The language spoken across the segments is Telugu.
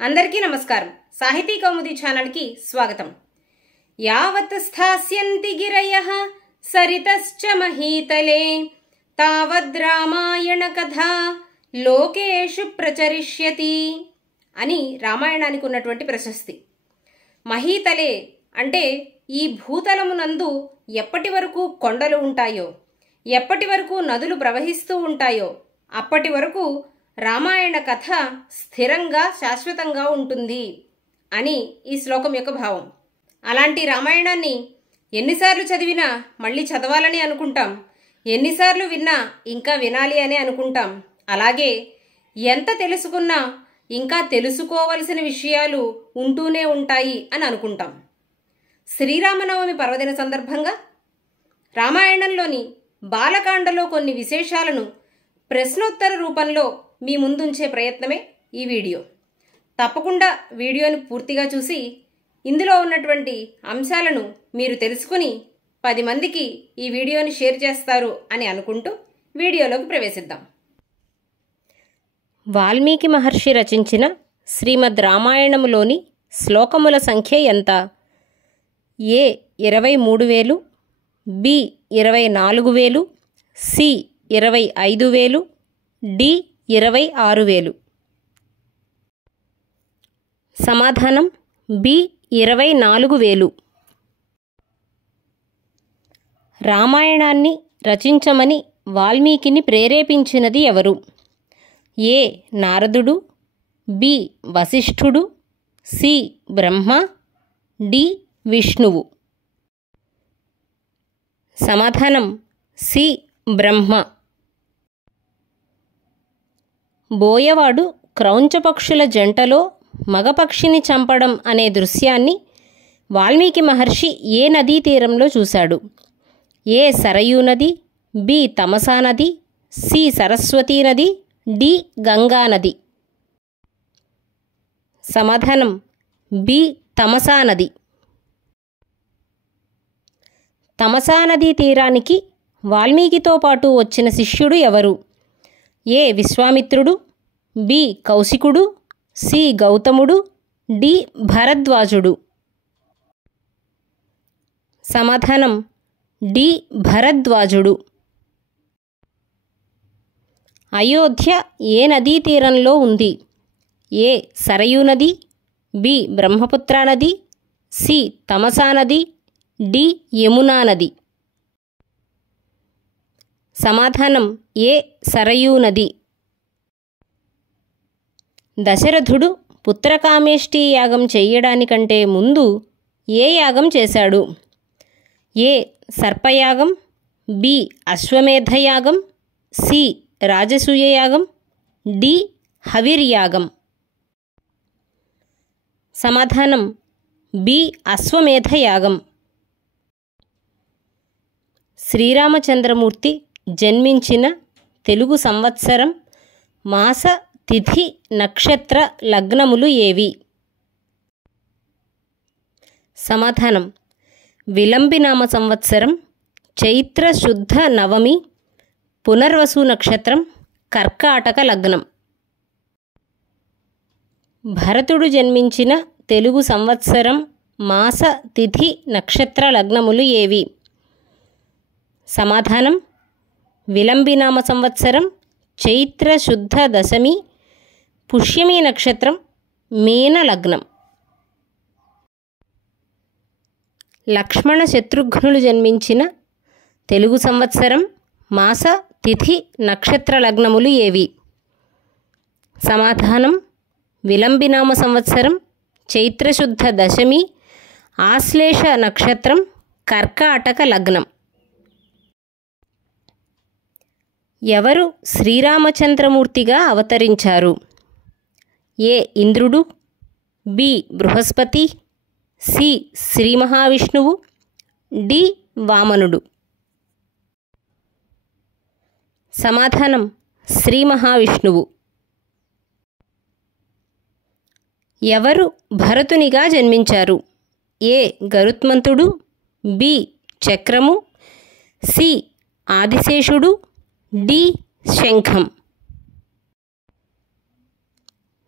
అందరికీ నమస్కారం. సాహితీ కౌముది ఛానల్ కి స్వాగతం. యావత్ స్థాస్యంతి గిరయః సరితశ్చ మహీతలే తావద్ రామాయణ కథా లోకేషు ప్రచరిష్యతి అని రామాయణానికి ఉన్నటువంటి ప్రశస్తి. మహీతలే అంటే ఈ భూతలమునందు ఎప్పటి వరకు కొండలు ఉంటాయో, ఎప్పటి వరకు నదులు ప్రవహిస్తూ ఉంటాయో అప్పటి వరకు రామాయణ కథ స్థిరంగా శాశ్వతంగా ఉంటుంది అని ఈ శ్లోకం యొక్క భావం. అలాంటి రామాయణాన్ని ఎన్నిసార్లు చదివినా మళ్ళీ చదవాలని అనుకుంటాం, ఎన్నిసార్లు విన్నా ఇంకా వినాలి అని అనుకుంటాం. అలాగే ఎంత తెలుసుకున్నా ఇంకా తెలుసుకోవలసిన విషయాలు ఉంటూనే ఉంటాయి అని అనుకుంటాం. శ్రీరామనవమి పర్వదిన సందర్భంగా రామాయణంలోని బాలకాండలో కొన్ని విశేషాలను ప్రశ్నోత్తర రూపంలో మీ ముందుంచే ప్రయత్నమే ఈ వీడియో. తప్పకుండా వీడియోని పూర్తిగా చూసి ఇందులో ఉన్నటువంటి అంశాలను మీరు తెలుసుకుని 10 మందికి ఈ వీడియోని షేర్ చేస్తారు అని అనుకుంటూ వీడియోలోకి ప్రవేశిద్దాం. వాల్మీకి మహర్షి రచించిన శ్రీమద్ రామాయణములోని శ్లోకముల సంఖ్య ఎంత? ఏ 23,000, బి 24,000, సి 25,000, డి 26,000. సమాధానం బి 24,000. రామాయణాన్ని రచించమని వాల్మీకిని ప్రేరేపించినది ఎవరు? ఏ నారదుడు, బి వశిష్ఠుడు, సి బ్రహ్మ, డి విష్ణువు. సమాధానం సి బ్రహ్మ. బోయవాడు క్రౌంచపక్షుల జంటలో మగపక్షిని చంపడం అనే దృశ్యాన్ని వాల్మీకి మహర్షి ఏ నదీ తీరంలో చూశాడు? ఏ సరయూ నది, బి తమసా నది, సి సరస్వతీ నది, డి గంగా నది. సమాధానం బి తమసా నది. తమసా నదీ తీరానికి వాల్మీకితో పాటు వచ్చిన శిష్యుడు ఎవరు? ఏ విశ్వామిత్రుడు, బి కౌశికుడు, సి గౌతముడు, డి భరద్వాజుడు. సమాధానం డి భరద్వాజుడు. అయోధ్య ఏ నదీ తీరంలో ఉంది? ఏ సరయూ నది, బి బ్రహ్మపుత్రా నది, సి తమసా నది, డి యమునా నది. సమాధానం ఏ సరయూ నది. దశరథుడు పుత్రకామేష్టి యాగం చెయ్యడానికంటే ముందు ఏ యాగం చేశాడు? ఏ సర్పయాగం, బి అశ్వమేధయాగం, సి రాజసూయ యాగం, డి హవిర్యాగం. సమాధానం బి అశ్వమేధయాగం. శ్రీరామచంద్రమూర్తి జన్మించిన తెలుగు సంవత్సరం, మాస, తిథి, నక్షత్ర, లగ్నములు ఏవి? సమాధానం విలంబినామ సంవత్సరం, చైత్ర శుద్ధ నవమి, పునర్వసు నక్షత్రం, కర్కాటక లగ్నం. భరతుడు జన్మించిన తెలుగు సంవత్సరం, మాస, తిథి, నక్షత్ర, లగ్నములు ఏవి? సమాధానం విలంబినామ సంవత్సరం, చైత్ర శుద్ధ దశమి, పుష్యమి నక్షత్రం, మీన లగ్నం. లక్ష్మణ శత్రుఘ్నులు జన్మించిన తెలుగు సంవత్సరం, మాస, తిథి, నక్షత్ర, లగ్నములు ఏవి? సమాధానం విలంబినామ సంవత్సరం, చైత్రశుద్ధ దశమి, ఆశ్లేష నక్షత్రం, కర్కాటక లగ్నం. ఎవరు శ్రీరామచంద్రమూర్తిగా అవతరించారు? ఏ ఇంద్రుడు, బి బృహస్పతి, సి శ్రీ మహావిష్ణువు, డి వామనుడు. సమాధానం శ్రీ మహావిష్ణువు. ఎవరు భరతునిగా జన్మించారు? ఏ గరుత్మంతుడు, బి చక్రము, సి ఆదిశేషుడు, డి శంఖం.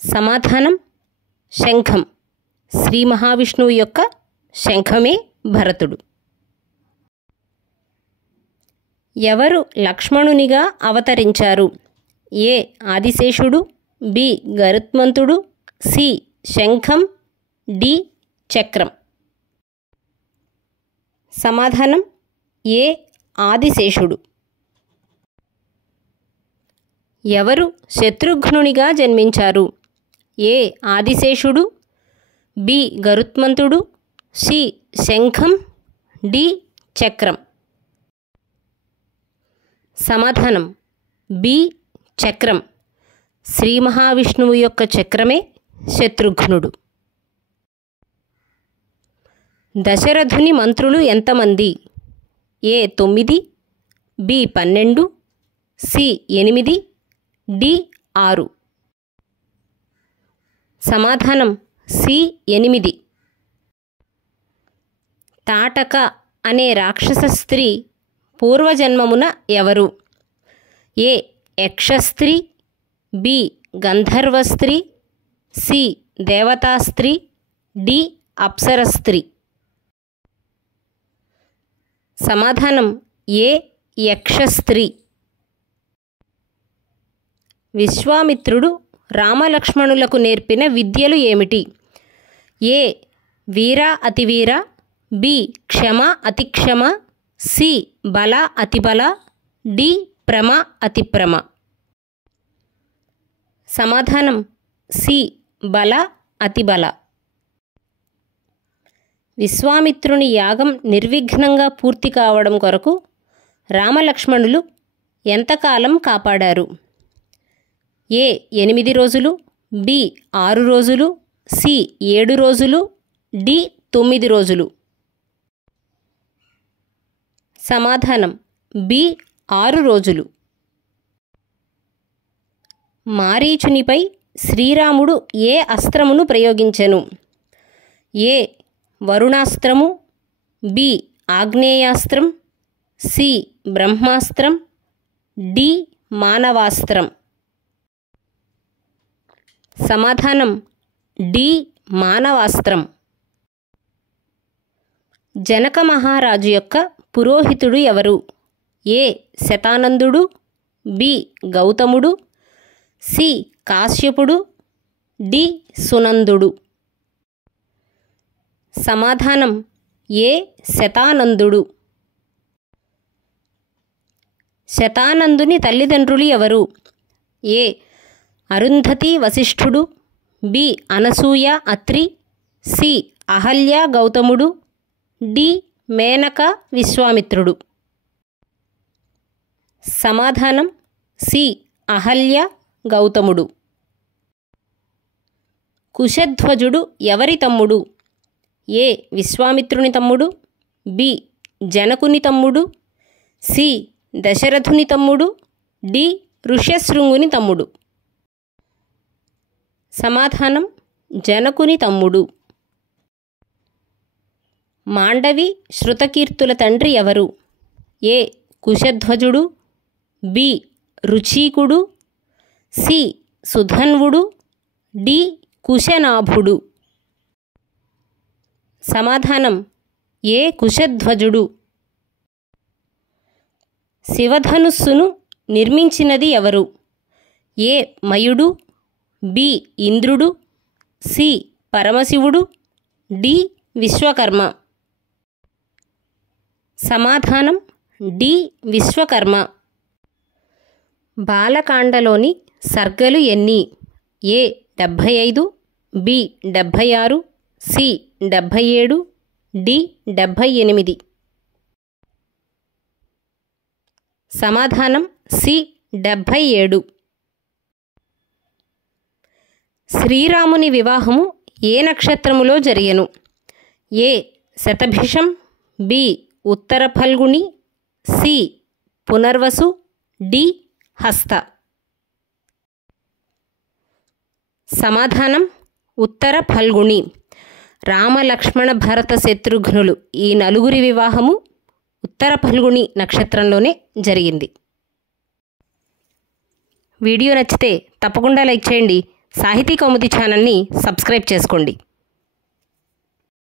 సమాధానం శంఖం. శ్రీ మహావిష్ణువు యొక్క శంఖమే భరతుడు. ఎవరు లక్ష్మణునిగా అవతరించారు? ఏ ఆదిశేషుడు, బి గరుత్మంతుడు, సి శంఖం, డి చక్రం. సమాధానం ఏ ఆదిశేషుడు. ఎవరు శత్రుఘ్నునిగా జన్మించారు? ఏ ఆదిశేషుడు, బి గరుత్మంతుడు, సి శంఖం, డి చక్రం. సమాధానం బి చక్రం. శ్రీ మహావిష్ణువు యొక్క చక్రమే శత్రుఘ్నుడు. దశరథుని మంత్రులు ఎంతమంది? ఏ 9, బి 12, సి 8, డి 6. సమాధానం సి 8. తాటక అనే రాక్షస స్త్రీ పూర్వజన్మమున ఎవరు? ఏ యక్షస్త్రీ, బి గంధర్వస్త్రీ, సి దేవతాస్త్రీ, డి అప్సరస్త్రీ. సమాధానం ఏ యక్షస్త్రీ. విశ్వామిత్రుడు రామలక్ష్మణులకు నేర్పిన విద్యలు ఏమిటి? ఏ వీర అతివీర, బి క్షమ అతిక్షమ, సి బల అతిబల, డి ప్రమ అతిప్రమ. సమాధానం సి బల అతిబల. విశ్వామిత్రుని యాగం నిర్విఘ్నంగా పూర్తి కావడం కొరకు రామలక్ష్మణులు ఎంతకాలం కాపాడారు? ఏ 8 రోజులు, బి 6 రోజులు, సి 7 రోజులు, డి 9 రోజులు. సమాధానం బి 6 రోజులు. మారీచునిపై శ్రీరాముడు ఏ అస్త్రమును ప్రయోగించెను? ఏ వరుణాస్త్రము, బి ఆగ్నేయాస్త్రం, సి బ్రహ్మాస్త్రం, డి మానవాస్త్రం. సమాధానం డి మానవాస్త్రం. జనక మహారాజు యొక్క పురోహితుడు ఎవరు? ఏ శతానందుడు, బి గౌతముడు, సి కాశ్యపుడు, డి సునందుడు. సమాధానం ఏ శతానందుడు. శతానందుని తల్లిదండ్రులు ఎవరు? ఏ అరుంధతి వశిష్ఠుడు, బి అనసూయ అత్రి, సి అహల్య గౌతముడు, డి మేనక విశ్వామిత్రుడు. సమాధానం సి అహల్య గౌతముడు. కుశధ్వజుడు ఎవరి తమ్ముడు? ఏ విశ్వామిత్రుని తమ్ముడు, బి జనకుని తమ్ముడు, సి దశరథుని తమ్ముడు, డి ఋష్యశృంగుని తమ్ముడు. సమాధానం జనకుని తమ్ముడు. మాండవి శృతకీర్తుల తండ్రి ఎవరు? ఏ కుశధ్వజుడు, బి రుచీకుడు, సి సుధన్వుడు, డి కుశనాభుడు. సమాధానం ఏ కుశధ్వజుడు. శివధనుస్సును నిర్మించినది ఎవరు? ఏ మయుడు, బి ఇంద్రుడు, సి పరమశివుడు, డి విశ్వకర్మ. సమాధానం డి విశ్వకర్మ. బాలకాండలోని సర్గలు ఎన్ని? ఏ 75, బి 76, సి 77, డి 78. సమాధానం సి 77. శ్రీరాముని వివాహము ఏ నక్షత్రములో జరిగెను? ఏ శతభిషం, బి ఉత్తర ఫల్గుని, సి పునర్వసు, డి హస్త. సమాధానం ఉత్తర ఫల్గుని. రామలక్ష్మణ భరత శత్రుఘ్నులు ఈ నలుగురి వివాహము ఉత్తర ఫల్గుని నక్షత్రంలోనే జరిగింది. వీడియో నచ్చితే తప్పకుండా లైక్ చేయండి, సాహితీ కౌముది ఛానల్ని సబ్స్క్రైబ్ చేసుకోండి.